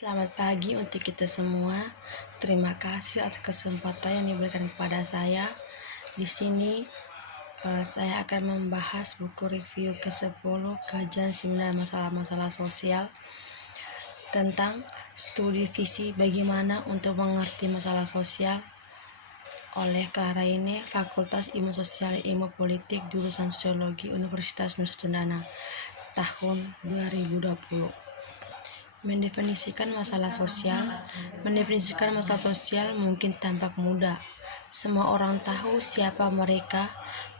Selamat pagi untuk kita semua. Terima kasih atas kesempatan yang diberikan kepada saya. Di sini saya akan membahas buku review ke-10 kajian 9 masalah-masalah sosial tentang studi visi bagaimana untuk mengerti masalah sosial oleh Clara Raine, Fakultas Ilmu Sosial dan Ilmu Politik, jurusan Sosiologi, Universitas Nusa Cendana, tahun 2020. Mendefinisikan masalah sosial mungkin tampak mudah. Semua orang tahu siapa mereka.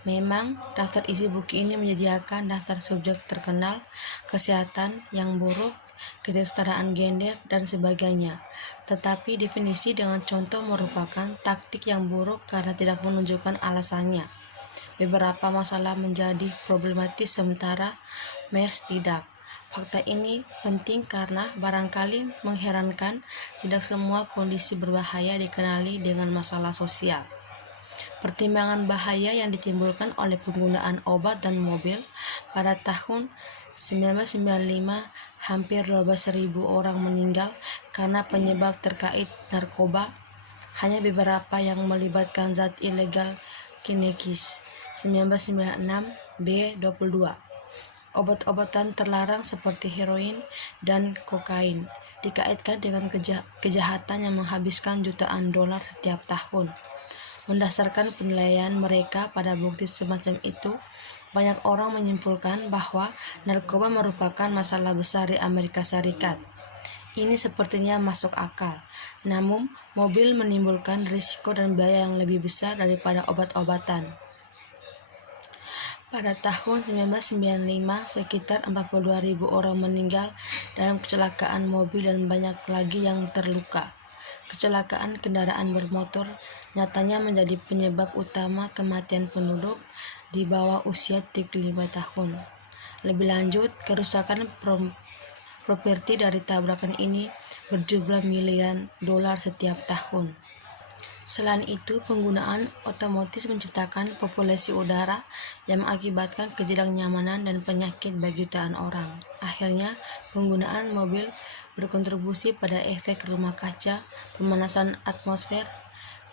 Memang daftar isi buku ini menyediakan daftar subjek terkenal, kesehatan yang buruk, kesetaraan gender, dan sebagainya. Tetapi definisi dengan contoh merupakan taktik yang buruk karena tidak menunjukkan alasannya. Beberapa masalah menjadi problematis sementara MERS tidak. Fakta ini penting karena barangkali mengherankan tidak semua kondisi berbahaya dikenali dengan masalah sosial. Pertimbangan bahaya yang ditimbulkan oleh penggunaan obat dan mobil. Pada tahun 1995, hampir 12.000 orang meninggal karena penyebab terkait narkoba. Hanya beberapa yang melibatkan zat ilegal kinekis. 1996 B22. Obat-obatan terlarang seperti heroin dan kokain dikaitkan dengan kejahatan yang menghabiskan jutaan dolar setiap tahun. Mendasarkan penilaian mereka pada bukti semacam itu, banyak orang menyimpulkan bahwa narkoba merupakan masalah besar di Amerika Serikat. Ini sepertinya masuk akal. Namun, mobil menimbulkan risiko dan biaya yang lebih besar daripada obat-obatan. Pada tahun 1995, sekitar 42.000 orang meninggal dalam kecelakaan mobil dan banyak lagi yang terluka. Kecelakaan kendaraan bermotor nyatanya menjadi penyebab utama kematian penduduk di bawah usia 35 tahun. Lebih lanjut, kerusakan properti dari tabrakan ini berjumlah miliaran dolar setiap tahun. Selain itu, penggunaan otomotif menciptakan populasi udara yang mengakibatkan ketidaknyamanan dan penyakit bagi jutaan orang. Akhirnya, penggunaan mobil berkontribusi pada efek rumah kaca, pemanasan atmosfer.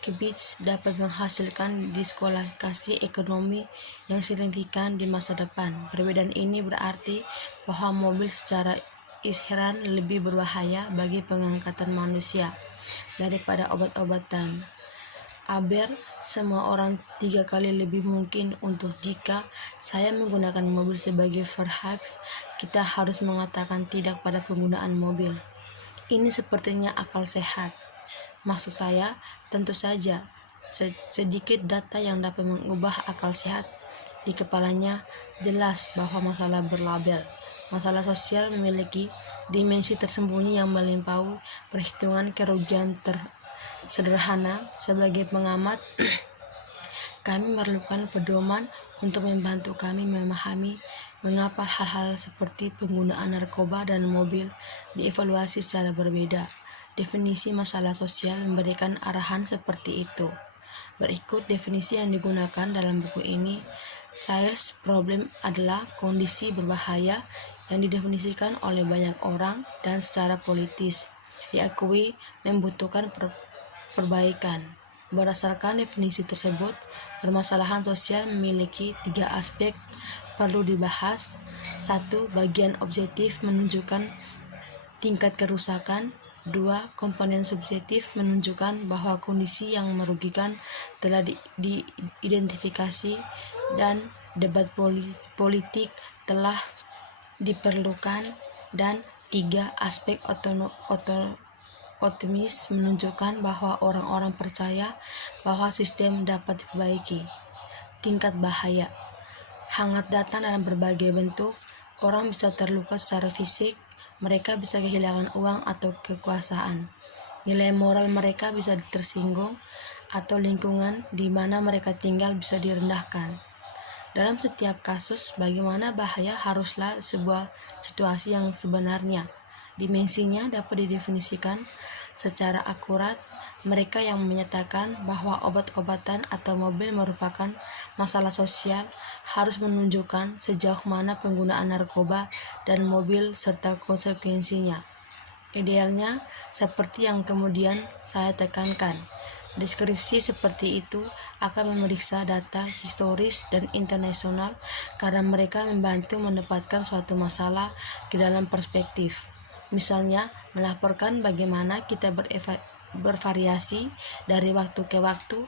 Kibitz dapat menghasilkan diskualifikasi ekonomi yang signifikan di masa depan. Perbedaan ini berarti bahwa mobil secara inheran lebih berbahaya bagi pengangkatan manusia daripada obat-obatan. Aber, semua orang 3 kali lebih mungkin untuk jika saya menggunakan mobil sebagai verhaks, kita harus mengatakan tidak pada penggunaan mobil. Ini sepertinya akal sehat. Maksud saya, tentu saja, sedikit data yang dapat mengubah akal sehat di kepalanya jelas bahwa masalah berlabel. Masalah sosial memiliki dimensi tersembunyi yang melampaui perhitungan kerugian sederhana. Sebagai pengamat, kami memerlukan pedoman untuk membantu kami memahami mengapa hal-hal seperti penggunaan narkoba dan mobil dievaluasi secara berbeda. Definisi masalah sosial memberikan arahan seperti itu. Berikut definisi yang digunakan dalam buku ini. Sales problem adalah kondisi berbahaya yang didefinisikan oleh banyak orang dan secara politis diakui membutuhkan perbaikan. Berdasarkan definisi tersebut, permasalahan sosial memiliki 3 aspek perlu dibahas. 1. Bagian objektif menunjukkan tingkat kerusakan. 2. Komponen subjektif menunjukkan bahwa kondisi yang merugikan telah diidentifikasi dan debat politik telah diperlukan. Dan 3. Aspek optimis menunjukkan bahwa orang-orang percaya bahwa sistem dapat diperbaiki. Tingkat bahaya hangat datang dalam berbagai bentuk. Orang bisa terluka secara fisik, mereka bisa kehilangan uang atau kekuasaan, nilai moral mereka bisa tersinggung, atau lingkungan di mana mereka tinggal bisa direndahkan. Dalam setiap kasus, bagaimana bahaya haruslah sebuah situasi yang sebenarnya. Dimensinya dapat didefinisikan secara akurat. Mereka yang menyatakan bahwa obat-obatan atau mobil merupakan masalah sosial harus menunjukkan sejauh mana penggunaan narkoba dan mobil serta konsekuensinya Idealnya, seperti yang kemudian saya tekankan, deskripsi seperti itu akan memeriksa data historis dan internasional karena mereka membantu menempatkan suatu masalah ke dalam perspektif. Misalnya, melaporkan bagaimana kita bervariasi dari waktu ke waktu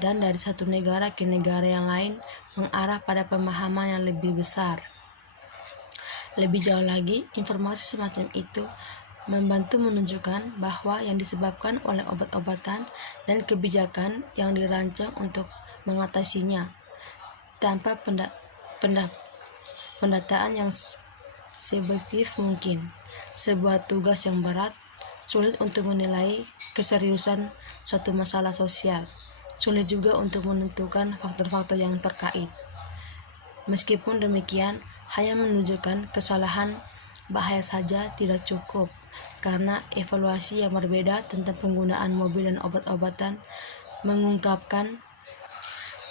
dan dari satu negara ke negara yang lain mengarah pada pemahaman yang lebih besar. Lebih jauh lagi, informasi semacam itu membantu menunjukkan bahwa yang disebabkan oleh obat-obatan dan kebijakan yang dirancang untuk mengatasinya tanpa pendataan yang seobjektif mungkin. Sebuah tugas yang berat, sulit untuk menilai keseriusan suatu masalah sosial, sulit juga untuk menentukan faktor-faktor yang terkait. Meskipun demikian, hanya menunjukkan kesalahan bahaya saja tidak cukup, karena evaluasi yang berbeda tentang penggunaan mobil dan obat-obatan mengungkapkan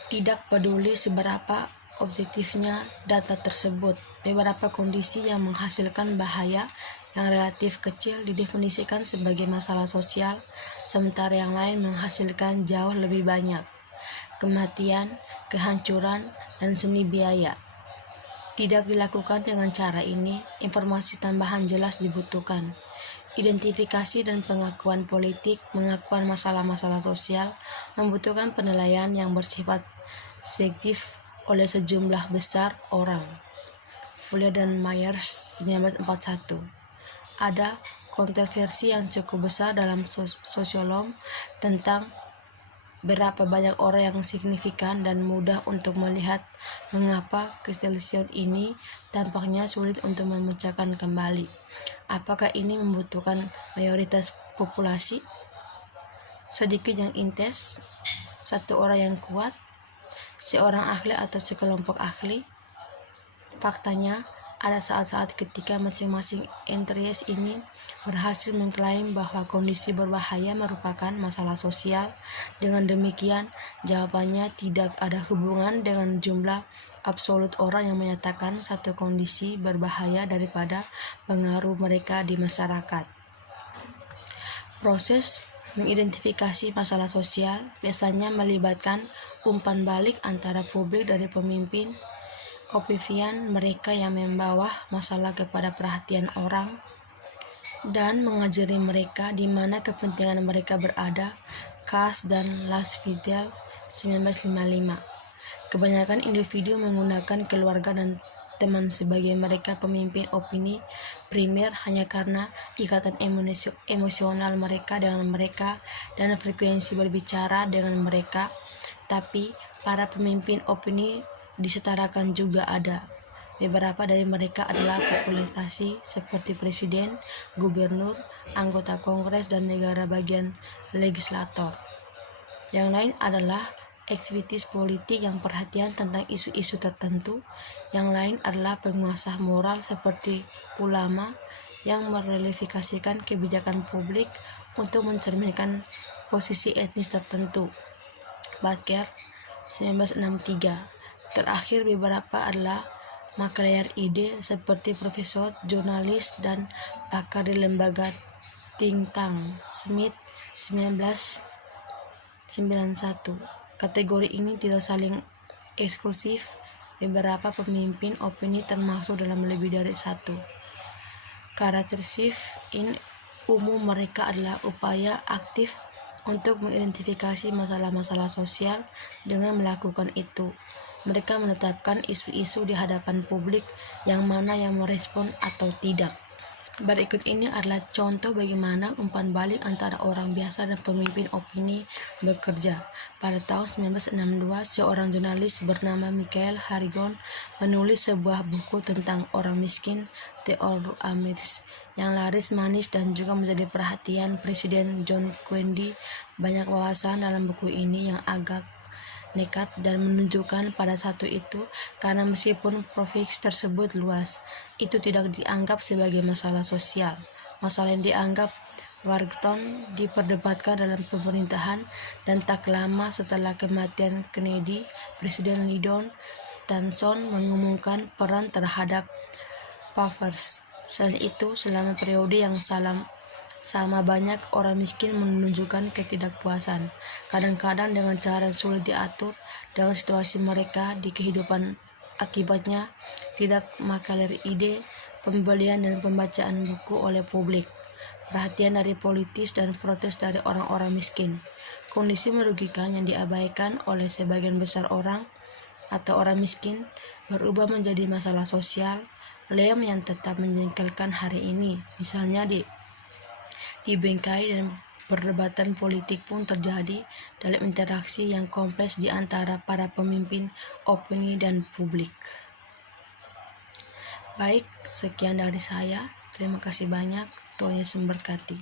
tidak peduli seberapa objektifnya data tersebut, beberapa kondisi yang menghasilkan bahaya yang relatif kecil didefinisikan sebagai masalah sosial, sementara yang lain menghasilkan jauh lebih banyak kematian, kehancuran, dan seni biaya. Tidak dilakukan dengan cara ini, informasi tambahan jelas dibutuhkan. Identifikasi dan pengakuan politik, pengakuan masalah-masalah sosial membutuhkan penilaian yang bersifat selektif oleh sejumlah besar orang. Fuller dan Myers, 1941. Ada kontroversi yang cukup besar dalam sosiolog tentang berapa banyak orang yang signifikan dan mudah untuk melihat mengapa keselisihan ini tampaknya sulit untuk memecahkan kembali. Apakah ini membutuhkan mayoritas populasi? Sedikit yang intens? Satu orang yang kuat? Seorang ahli atau sekelompok ahli? Faktanya, ada saat-saat ketika masing-masing entitas ini berhasil mengklaim bahwa kondisi berbahaya merupakan masalah sosial. Dengan demikian, jawabannya tidak ada hubungan dengan jumlah absolut orang yang menyatakan satu kondisi berbahaya daripada pengaruh mereka di masyarakat. Proses mengidentifikasi masalah sosial biasanya melibatkan umpan balik antara publik dari pemimpin opinian mereka yang membawa masalah kepada perhatian orang dan mengajari mereka di mana kepentingan mereka berada. Cass dan Lasvidel, 1955. Kebanyakan individu menggunakan keluarga dan teman sebagai mereka pemimpin opini primer hanya karena ikatan emosional mereka dengan mereka dan frekuensi berbicara dengan mereka, tapi para pemimpin opini disetarakan juga ada. Beberapa dari mereka adalah populasi seperti presiden, gubernur, anggota kongres, dan negara bagian legislator. Yang lain adalah aktivis politik yang perhatian tentang isu-isu tertentu. Yang lain adalah penguasa moral seperti ulama yang merelifikasikan kebijakan publik untuk mencerminkan posisi etnis tertentu. Butker, 1963. Terakhir, beberapa adalah maklar ide seperti profesor, jurnalis, dan pakar di lembaga think tank. Smith, 1991. Kategori ini tidak saling eksklusif. Beberapa pemimpin opini termasuk dalam lebih dari satu. Karakteristik umum mereka adalah upaya aktif untuk mengidentifikasi masalah-masalah sosial. Dengan melakukan itu, mereka menetapkan isu-isu di hadapan publik yang mana yang merespon atau tidak. Berikut ini adalah contoh bagaimana umpan balik antara orang biasa dan pemimpin opini bekerja. Pada tahun 1962, seorang jurnalis bernama Michael Harrigan menulis sebuah buku tentang orang miskin, The Old Amish, yang laris manis dan juga menjadi perhatian Presiden John Kennedy. Banyak wawasan dalam buku ini yang agak nekat dan menunjukkan pada satu itu, karena meskipun profil tersebut luas, itu tidak dianggap sebagai masalah sosial. Masalah yang dianggap Warrington diperdebatkan dalam pemerintahan, dan tak lama setelah kematian Kennedy, Presiden Lyndon Johnson mengumumkan perang terhadap Powers. Selain itu, selama periode yang sama banyak orang miskin menunjukkan ketidakpuasan, kadang-kadang dengan cara yang sulit diatur dengan situasi mereka di kehidupan. Akibatnya, tidak makaler ide, pembelian dan pembacaan buku oleh publik, perhatian dari politis dan protes dari orang-orang miskin. Kondisi merugikan yang diabaikan oleh sebagian besar orang atau orang miskin berubah menjadi masalah sosial lem yang tetap menjengkelkan hari ini. Misalnya di bingkai dan perdebatan politik pun terjadi dalam interaksi yang kompleks di antara para pemimpin opini dan publik. Baik, sekian dari saya. Terima kasih banyak. Tuhan Yesus memberkati.